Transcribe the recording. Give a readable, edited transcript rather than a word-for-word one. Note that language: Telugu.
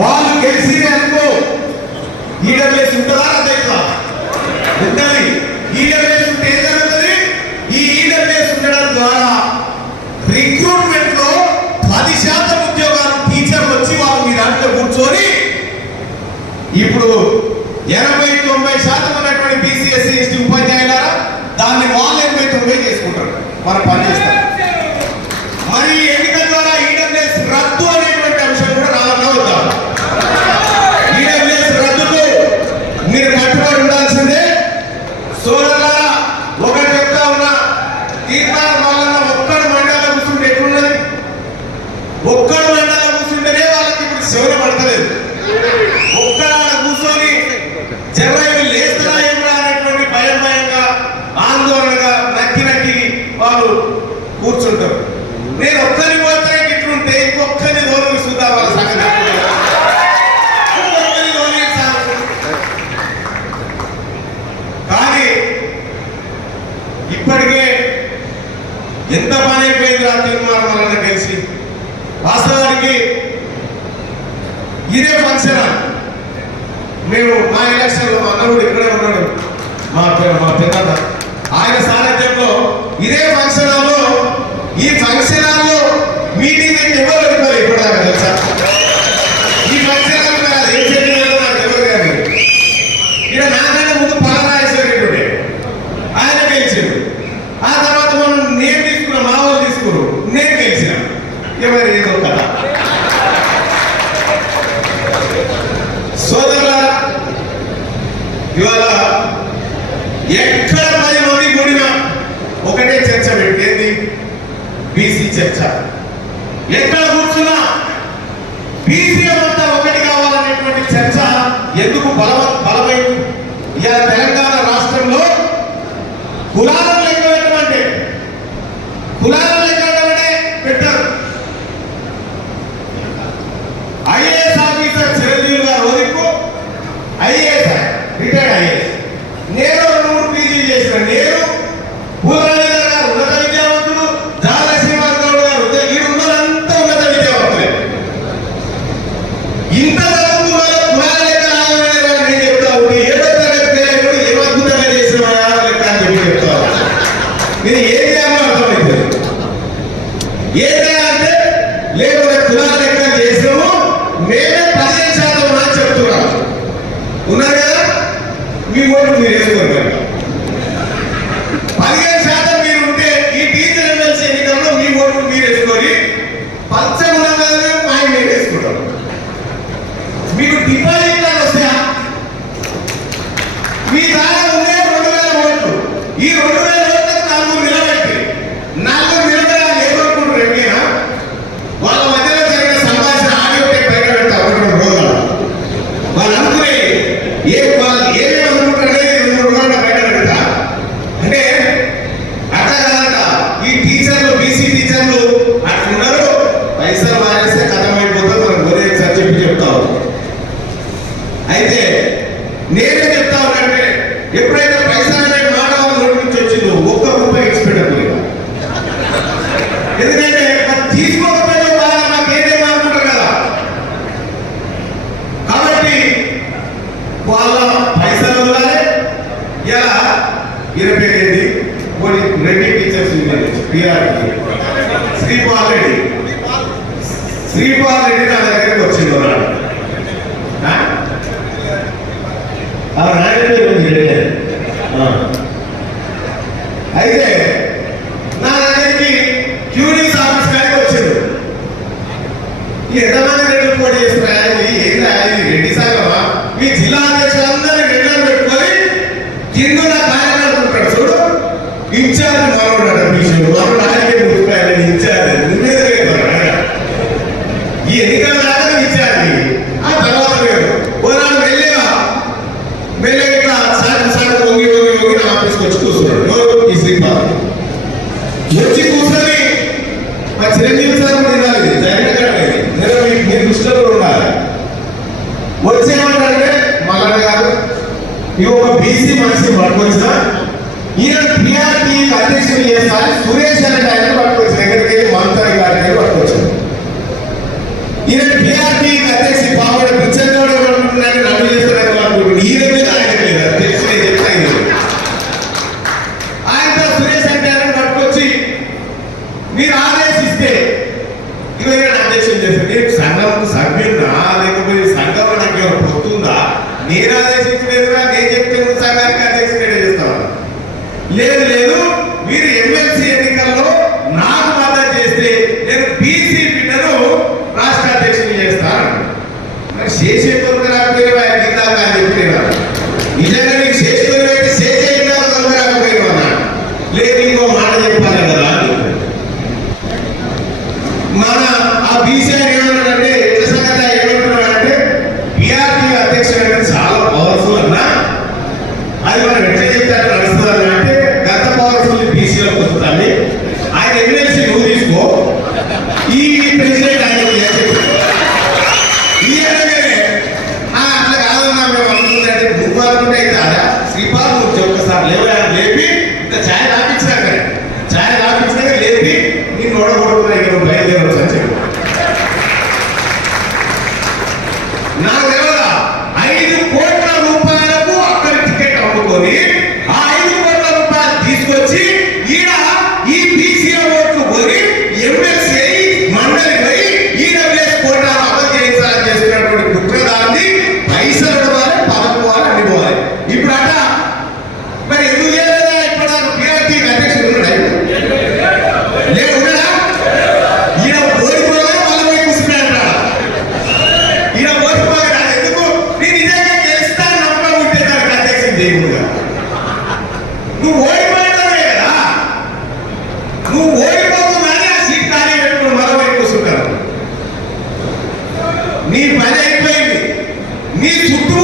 వాళ్ళు గెలిచి అనుకో ఈడబ్ల్యూఎస్ ఉంటుందా అదైతే ఉంటుంది. ఈడబ్ల్యూఎస్ ఉంటే ఏం జరుగుతుంది? ఈ ఈడబ్ల్యూఎస్ ఉండడం ద్వారా రిక్రూట్మెంట్ లో 10% ఉద్యోగాలు టీచర్లు వచ్చి వాళ్ళు మీ దాంట్లో కూర్చొని ఇప్పుడు 80-90% ఉన్నటువంటి బీసీ ఎస్సీ ఎస్టీ ఉపాధ్యాయులారా దాన్ని వాళ్ళు 80-90 చేసుకుంటారు, మనం పనిచేస్తాం. మరి ఎన్నికల ద్వారా ఈడబ్ల్యూఎస్ రద్దు అనేటువంటి అంశం కూడా రావాలో వద్దా? ఈడబ్ల్యూఎస్ రద్దుకు మీరు కట్టుబడి ఉండాల్సిందే. సోదరులారా, ఒకటి చెప్తా ఉన్నా, తీర్మానం వల్ల ఒక్కడు మండలం కూర్చుంటే ఎట్లున్నది? ఒక్కడు మండలం కూర్చుంటేనే వాళ్ళకి ఇప్పుడు శివన పడతలేదు. ఒక్కడ కూర్చొని జర్రైలు లేస్తున్నా ఏమరా అనేటువంటి భయంగా ఆందోళనగా నక్కి వాళ్ళు కూర్చుంటారు. నేను ఒక్కరి పోతే ఇట్లుంటే ఇంకొక్కరిని దూరం చూద్దాం వాళ్ళ సంగతి. కానీ ఇప్పటికే ఎంత పని అయిపోయింది ఆ తీర్మానం వలన కలిసి. వాస్తవానికి ఇదే ఫంక్షన్ మేము మా ఎలక్షన్ లో మా అన్నప్పుడు ఇక్కడే ఉన్నాడు, మా పెద్ద ఆయన సారథ్యంలో ఇదే ఫంక్షన్ హాల్లో, ఈ ఫంక్షన్ హాల్లో మీటింగ్ ఎవరు పెడతారు ఇప్పుడు తెలుసా? ఈ ఫంక్షన్ హాల్ ఏ చెట్టు నాకు తెలియదు. కానీ ఇక్కడ నాకైనా ముందు పలనాయేశ్వరుడు ఆయన గెలిచాడు. ఆ తర్వాత మనం నేను తీసుకున్నా, మా వాళ్ళు తీసుకున్నారు, నేను గెలిచిన. ఎవరు ఏదో కదా సోదరులారా, ఇవాళ ఎక్కడ 10 మంది కూడినా ఒకటే చర్చ పెట్టేది బీసీ చర్చ. ఎక్కడ కూర్చున్నా బీసీలంతా ఒకటి కావాలనేటువంటి చర్చ ఎందుకు బలమైంది? ఇవాళ తెలంగాణ రాష్ట్రంలో కులాలను లెక్క పెట్టమంటే కులాలను లెక్క పెట్టమంటే పెట్టారు. ఐఏఎస్ ఆఫీసర్ చిరంజీవి గారు ఓదికు ఐఏఎస్ రిటైర్డ్ ఐఏఎస్. నేను 2 పీజీ చేసిన నేను, పూర్వరాజేంద్ర గారు ఉన్నత విద్యావంతుడు, జాల శ్రీనివాస్ గౌడ్ గారు ఈ ఉన్నదంతా ఉన్నత విద్యావంతులే. ఇంత చదువుకున్న కులాల లెక్క నేను చెప్తా ఉంటే ఏదో తరగతి పిల్లలు ఏం అద్భుతంగా చేసిన లెక్క అని చెప్పి చెప్తా. నేను ఏం చేయాలో అర్థమైంది. ఏం చేయాలంటే లేకపోతే కులాల లెక్క చేసినాము మేమే 15% అని చెప్తున్నాం. ఉన్నారు కదా, మీ ఓటు మీరు వేసుకోరు కనుక 15% మీరు ఉంటే ఈ టీచర్ ఎమ్మెల్సీ ఎన్నికల్లో మీ ఓటు మీరు వేసుకొని 15% ఆయన మేము వేసుకుంటాం. మీకు డిపాజిట్లు వస్తాయా? మీ దాకా ఉండే 2000 ఓట్లు. ఈ 2000 ఓట్లకు 4 నిలబెట్టి 4 నిలబడాలి ఏమనుకుంటారు? ఎక్కడైనా వాళ్ళ మధ్యలో జరిగిన సంభాషణ ఆడియో టేప్ బయట పెడతా ఒకటి రోజులు వాళ్ళు అనుకునే వాళ్ళు ఏమేమి అనుకుంటారు అనేది 2 రోజులు బయట పెడతా. అంటే అట్లా కాదట, ఈ టీచర్లు బీసీ టీచర్లు అట్లున్నారు, పైసలు మారేస్తే కథమైపోతుంది, మనం గొర్రె సార్ చెప్పి చెప్తాం. అయితే నేనే చెప్తా ఉన్నట్టే, ఎప్పుడైతే పైసలు అనే మాట వాళ్ళ నోటి నుంచి వచ్చిందో ఒక్క రూపాయి ఎక్స్పెక్ట్. ఎందుకంటే తీసుకోకపోతే బాగా మాకు ఏదేమో అనుకుంటారు కదా. కాబట్టి వాళ్ళ పైసలు వదలాలి. ఇలా 20 రెడ్డి టీచర్స్ పిఆర్కి శ్రీపాల్ రెడ్డి నా దగ్గరికి వచ్చింది. అయితే నా దగ్గరికి క్యూరీస్ ఆఫీస్ కాడికి వచ్చింది. ఎంతమంది రెడ్డి పోటీ చేస్తున్నారు? ఏం రాయాలి? రెడ్డి సంఘమా? మీ జిల్లా అధ్యక్షులందరినీ రెడ్లను పెట్టుకొని కింద కార్యకర్తలు చూడు, ఇన్ఛార్జ్ మాట్లాడారు విషయం వాళ్ళు రాజకీయ ముఖ్యాలు ఇన్ఛార్జ్ ఈ ఎన్నికల దాకా ఇన్ఛార్జ్. ఆ తర్వాత లేదు ఓనాడు వెళ్ళే ఇట్లా సార్ వంగి నా ఆఫీస్కి వచ్చి కూర్చున్నాడు. ఈ శ్రీపాల్ వచ్చి కూర్చొని మా చిరంజీవి సార్ కూడా తినాలి, జగన్ మీరు దృష్టిలో కూడా ఉండాలి. వచ్చేమంటే మల్లన్న గారు ఇవి ఒక బీసీ మనిషి పట్టుకొచ్చినా ఈయన పిఆర్టీ అధ్యక్షులు చేస్తారు, సురేష్ అనే ఆయన పట్టుకొచ్చిన దగ్గరికి వెళ్ళి మంత్రి గారి దగ్గర పట్టుకొచ్చారు. ఈయన పిఆర్టీ అధ్యక్షుడు పావుడు పిచ్చందోడు అనుకుంటున్నాను నన్ను చేస్తున్నాను అనుకుంటున్నాను. ఈ రకంగా ఆయన లేదు తెలిసి నేను చెప్తాను. ఆయనతో సురేష్ అంటే పట్టుకొచ్చి మీరు ఆదేశిస్తే ఇవన్నీ అధ్యక్షం చేస్తారు. నేను సంఘం సభ్యున్నా లేకపోతే సంఘం నాకు ఎవరు పొత్తుందా? నేను ఆదేశించలేదుగా, నేను చెప్తే సంఘానికి అధ్యక్షుడే చేస్తావా? లేదు లేదు, మీరు ఎమ్మెల్సీ ఎన్నికల్లో నాకు మద్దతు చేస్తే నేను బీసీ బిడ్డను రాష్ట్ర అధ్యక్షుని చేస్తాను. మరి శేషే కొరకు రాకపోయినా ఆయన కిందాక అని చెప్పినా నిజంగా నీకు శేష కొరకు అయితే శేషే కిందాక కొరకు రాకపోయినా అన్నాడు. లేదు ఇంకో మాట చెప్పాలి కదా మన ఆ బీసీ ఏమన్నాడంటే సంగతి ఏమంటున్నాడంటే పిఆర్టీ అధ్యక్షుడు అనేది చాలా పవర్ఫుల్ అన్నా, అది మనం ఎట్లా చెప్తారు నడుస్తుంది అంటే గత పవర్ఫుల్ బీసీలో వస్తుంది. ఆయన ఎమ్మెల్సీ నువ్వు తీసుకో, ఈ ప్రెసిడెంట్ ఆయన ఈ అట్లా కాదన్నా మేము అనుకుంటే నువ్వు అనుకుంటే అవుతారా? శ్రీపాల్ నువ్వు ఒక్కసారి లేపి ఇంకా ఛాయ్ రాపించినా కానీ ఛాయ్ రాపించినాక లేపి నేను ఓడగొడుతున్నా ఇక నువ్వు బయలుదేరవచ్చు అని చెప్పి నాకు తెలియదా 5 కోట్ల రూపాయలకు అక్కడ టికెట్ అమ్ముకొని ఆ 5 కోట్ల రూపాయలు తీసుకొచ్చి ఈడ ఈ బీసీ ఓట్లు కొని ఎమ్మెల్సీ అయి మండలి పోయి ఈడబ్ల్యూఎస్ కోటాలు అమలు చేయించాలని చేస్తున్నటువంటి కుట్రదాన్ని పైసలు ఇవ్వాలి, పదం పోవాలి, అన్ని పోవాలి. ఇప్పుడు అట మరి ఎందుకు చేయలేదా? ఇప్పటిదాకా పిఆర్టీ అధ్యక్షుడు ఉన్నాడు లేదు ఉన్నాడా? ఈయన ఓడిపోగా వాళ్ళ పోయి కూర్చున్నాడు. ఈయన ఓడిపోగా ఎందుకు నీ నిజంగా గెలుస్తా నమ్మకం ఉంటే దానికి అధ్యక్షుడు దేవుడుగా నువ్వు ఓడిపోయాడే కదా, నువ్వు ఓడిపోతుందని ఆ సీట్ ఖాళీ పెట్టుకుని మరోవైపు కూర్చుంటారు. నీ పని అయిపోయింది. నీ చుట్టూ